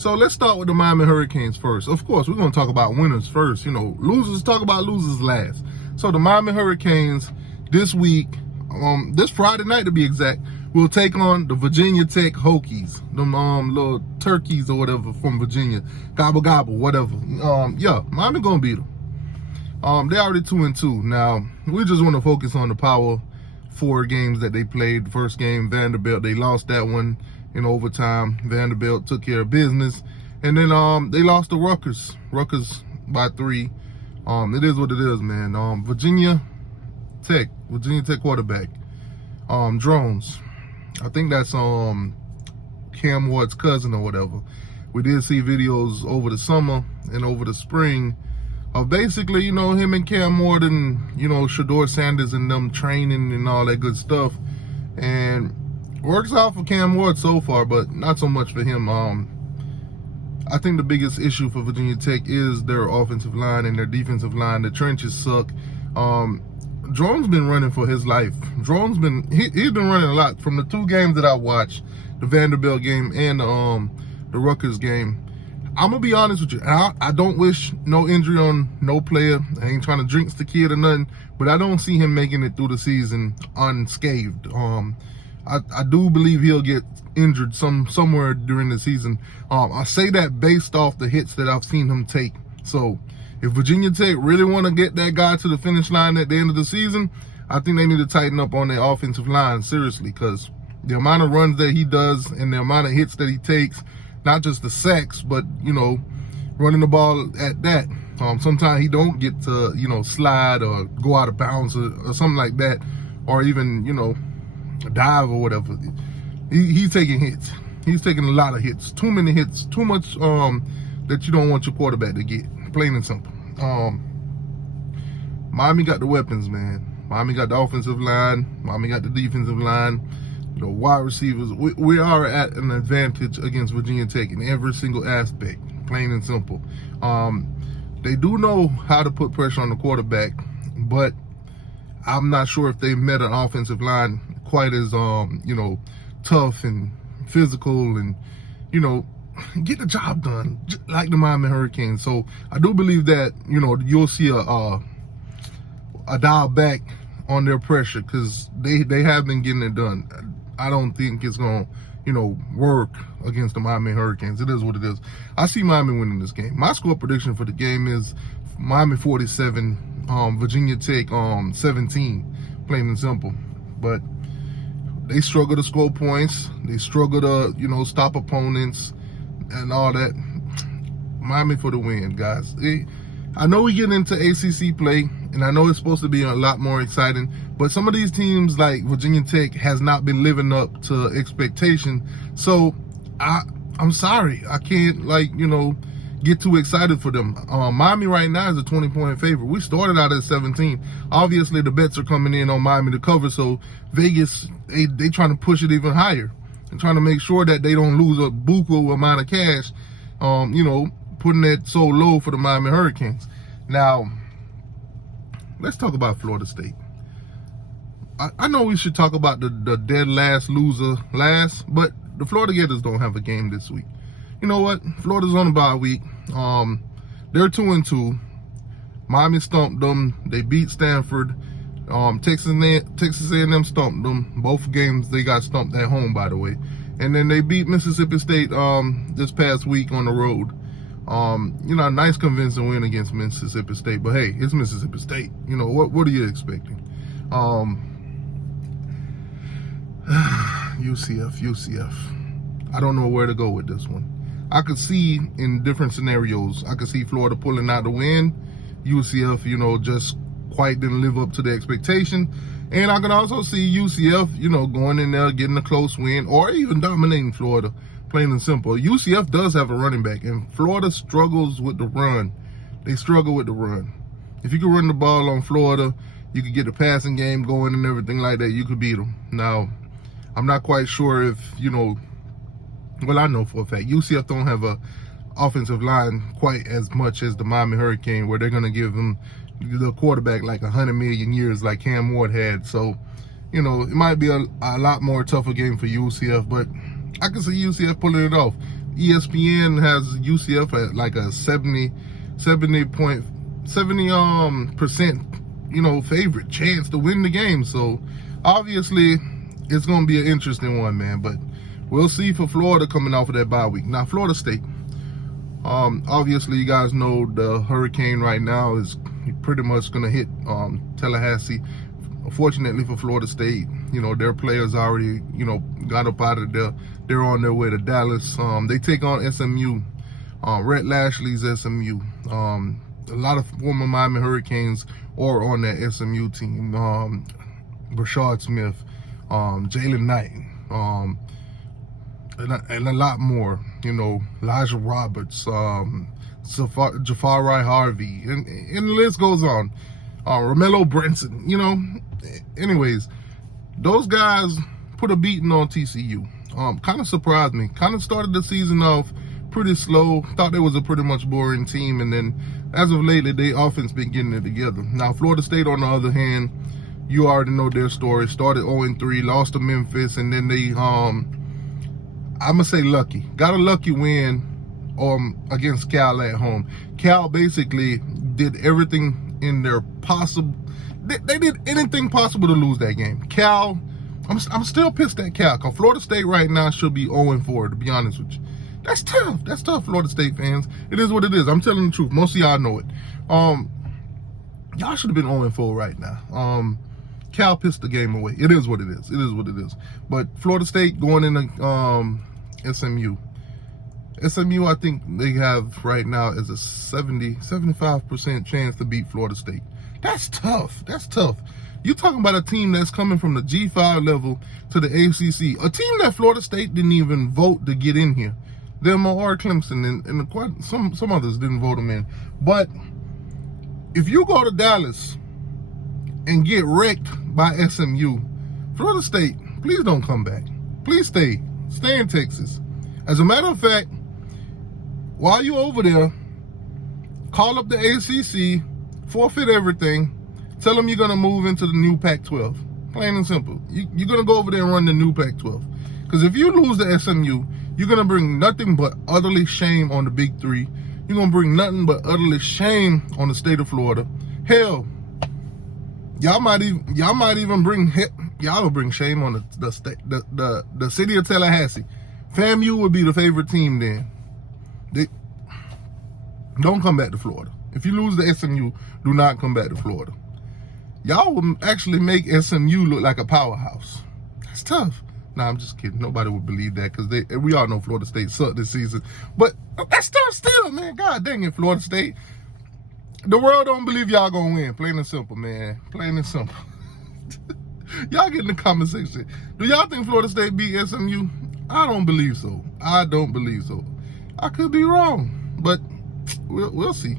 So let's start with the Miami Hurricanes first. Of course, we're going to talk about winners first. You know, losers, talk about losers last. So the Miami Hurricanes this week, this Friday night to be exact, will take on the Virginia Tech Hokies, them little turkeys or whatever from Virginia, gobble gobble, whatever. Yeah, Miami gonna beat them. They already 2-2. Now we just want to focus on the Power 4 games that they played. The first game, Vanderbilt, they lost that one in overtime. Vanderbilt took care of business, and then they lost to Rutgers by 3. It is what it is, man. Virginia Tech quarterback, Drones. I think that's Cam Ward's cousin or whatever. We did see videos over the summer and over the spring of basically, you know, him and Cam Ward and, you know, Shador Sanders and them training and all that good stuff. And works out for Cam Ward so far, but not so much for him. I think the biggest issue for Virginia Tech is their offensive line and their defensive line. The trenches suck. Drone's been running for his life. Drone's he's been running a lot. From the 2 games that I watched, the Vanderbilt game and the Rutgers game, I'm gonna be honest with you. I don't wish no injury on no player. I ain't trying to jinx the kid or nothing, but I don't see him making it through the season unscathed. I do believe he'll get injured somewhere during the season. I say that based off the hits that I've seen him take. So if Virginia Tech really want to get that guy to the finish line at the end of the season, I think they need to tighten up on their offensive line, seriously, because the amount of runs that he does and the amount of hits that he takes, not just the sacks, but, you know, running the ball at that. Sometimes he don't get to, you know, slide or go out of bounds or something like that, or even, you know, dive or whatever. He's taking hits. He's taking a lot of hits. Too many hits. Too much that you don't want your quarterback to get. Plain and simple. Miami got the weapons, man. Miami got the offensive line. Miami got the defensive line. You know, wide receivers. We are at an advantage against Virginia Tech in every single aspect. Plain and simple. They do know how to put pressure on the quarterback, but I'm not sure if they've met an offensive line quite as you know, tough and physical and, you know, get the job done like the Miami Hurricanes. So I do believe that, you know, you'll see a dial back on their pressure, because they have been getting it done. I don't think it's gonna, you know, work against the Miami Hurricanes. It is what it is. I see Miami winning this game. My score prediction for the game is Miami 47, Virginia Tech 17. Plain and simple. But they struggle to score points. They struggle to, you know, stop opponents and all that. Miami for the win, guys. I know we get into ACC play, and I know it's supposed to be a lot more exciting, but some of these teams like Virginia Tech has not been living up to expectation. So I'm sorry, I can't, like, you know, get too excited for them. Miami right now is a 20-point favorite. We started out at 17. Obviously, the bets are coming in on Miami to cover, so Vegas, they trying to push it even higher and trying to make sure that they don't lose a buku amount of cash, you know, putting that so low for the Miami Hurricanes. Now, let's talk about Florida State. I know we should talk about the dead last loser last, but the Florida Gators don't have a game this week. You know what? Florida's on a bye week. They're 2-2. Miami stomped them. They beat Stanford. Texas A&M stomped them. Both games they got stomped at home, by the way. And then they beat Mississippi State this past week on the road. You know, a nice convincing win against Mississippi State. But hey, it's Mississippi State. You know, what are you expecting? UCF. I don't know where to go with this one. I could see in different scenarios. I could see Florida pulling out the win. UCF, you know, just quite didn't live up to the expectation. And I can also see UCF, you know, going in there, getting a close win, or even dominating Florida, plain and simple. UCF does have a running back, and Florida struggles with the run. They struggle with the run. If you could run the ball on Florida, you could get the passing game going and everything like that, you could beat them. Now, I'm not quite sure if, you know, well, I know for a fact, UCF don't have a offensive line quite as much as the Miami Hurricane, where they're going to give them the quarterback like 100 million years like Cam Ward had. So, you know, it might be a lot more tougher game for UCF, but I can see UCF pulling it off. ESPN has UCF at like a 70%, favorite chance to win the game. So obviously it's going to be an interesting one, man. But we'll see for Florida coming off of that bye week. Now, Florida State. Obviously, you guys know the hurricane right now is pretty much going to hit Tallahassee. Fortunately for Florida State, their players already, got up out of there. They're on their way to Dallas. They take on SMU, Rhett Lashley's SMU. A lot of former Miami Hurricanes are on that SMU team. Rashard Smith, Jalen Knight, and a lot more. Elijah Roberts, Jafari Harvey, and the list goes on. Romello Brinson, Anyways, those guys put a beating on TCU. Kind of surprised me. Kind of started the season off pretty slow. Thought they was a pretty much boring team, and then as of lately, their offense been getting it together. Now, Florida State, on the other hand, you already know their story. Started 0-3, lost to Memphis, and then they, I'm gonna say lucky. Got a lucky win against Cal at home. Cal basically did everything in their possible. They did anything possible to lose that game. Cal, I'm still pissed at Cal, because Florida State right now should be 0-4, to be honest with you. That's tough. That's tough, Florida State fans. It is what it is. I'm telling the truth. Most of y'all know it. Y'all should have been 0-4 right now. Cal pissed the game away. It is what it is. It is what it is. But Florida State going into SMU. SMU, I think they have right now is a 75% chance to beat Florida State. That's tough. That's tough. You're talking about a team that's coming from the G5 level to the ACC. A team that Florida State didn't even vote to get in here. Them or Clemson and some others didn't vote them in. But if you go to Dallas and get wrecked by SMU, Florida State, please don't come back. Please stay. Stay in Texas. As a matter of fact, while you're over there, call up the ACC, forfeit everything, tell them you're going to move into the new Pac-12. Plain and simple. You're going to go over there and run the new Pac-12. Because if you lose to SMU, you're going to bring nothing but utterly shame on the Big Three. You're going to bring nothing but utterly shame on the state of Florida. Hell, y'all might even bring shame on the city of Tallahassee. FAMU would be the favorite team then. Don't come back to Florida. If you lose to SMU, do not come back to Florida. Y'all will actually make SMU look like a powerhouse. That's tough. Nah, I'm just kidding. Nobody would believe that, because we all know Florida State sucked this season. But that's tough still, man. God dang it, Florida State. The world don't believe y'all gonna win. Plain and simple, man. Plain and simple. Y'all get in the comment section. Do y'all think Florida State beat SMU? I don't believe so. I don't believe so. I could be wrong, but we'll see.